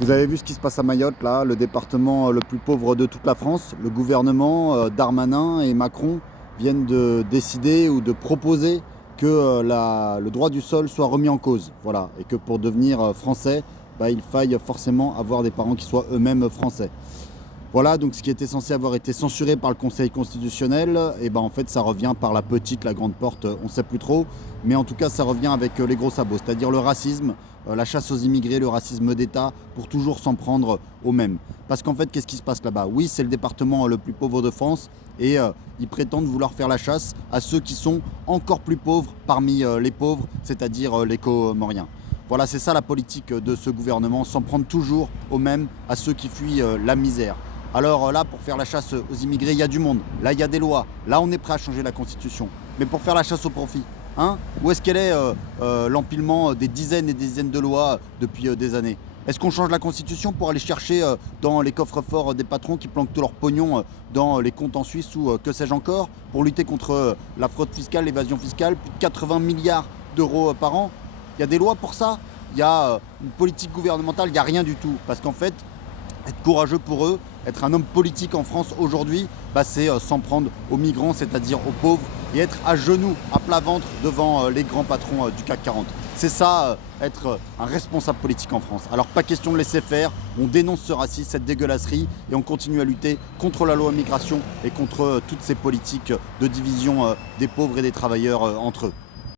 Vous avez vu ce qui se passe à Mayotte, là, le département le plus pauvre de toute la France. Le gouvernement, Darmanin et Macron viennent de décider ou de proposer que le droit du sol soit remis en cause. Voilà. Et que pour devenir français, il faille forcément avoir des parents qui soient eux-mêmes français. Voilà, donc ce qui était censé avoir été censuré par le Conseil constitutionnel, et en fait ça revient par la petite, la grande porte, on ne sait plus trop, mais en tout cas ça revient avec les gros sabots, c'est-à-dire le racisme, la chasse aux immigrés, le racisme d'État, pour toujours s'en prendre aux mêmes. Parce qu'en fait, qu'est-ce qui se passe là-bas? Oui, c'est le département le plus pauvre de France, et ils prétendent vouloir faire la chasse à ceux qui sont encore plus pauvres parmi les pauvres, c'est-à-dire les Comoriens. Voilà, c'est ça la politique de ce gouvernement, s'en prendre toujours aux mêmes, à ceux qui fuient la misère. Alors là, pour faire la chasse aux immigrés, il y a du monde. Là, il y a des lois. Là, on est prêt à changer la Constitution. Mais pour faire la chasse au profit, où est-ce qu'elle est, l'empilement des dizaines et des dizaines de lois depuis des années? Est-ce qu'on change la Constitution pour aller chercher dans les coffres-forts des patrons qui planquent tout leur pognon dans les comptes en Suisse ou que sais-je encore, pour lutter contre la fraude fiscale, l'évasion fiscale, plus de 80 milliards d'euros par an? Il y a des lois pour ça? Il y a une politique gouvernementale? Il n'y a rien du tout. Parce qu'en fait, être courageux pour eux, être un homme politique en France aujourd'hui, c'est s'en prendre aux migrants, c'est-à-dire aux pauvres, et être à genoux, à plat ventre devant les grands patrons du CAC 40. C'est ça, être un responsable politique en France. Alors pas question de laisser faire, on dénonce ce racisme, cette dégueulasserie, et on continue à lutter contre la loi migration et contre toutes ces politiques de division des pauvres et des travailleurs entre eux.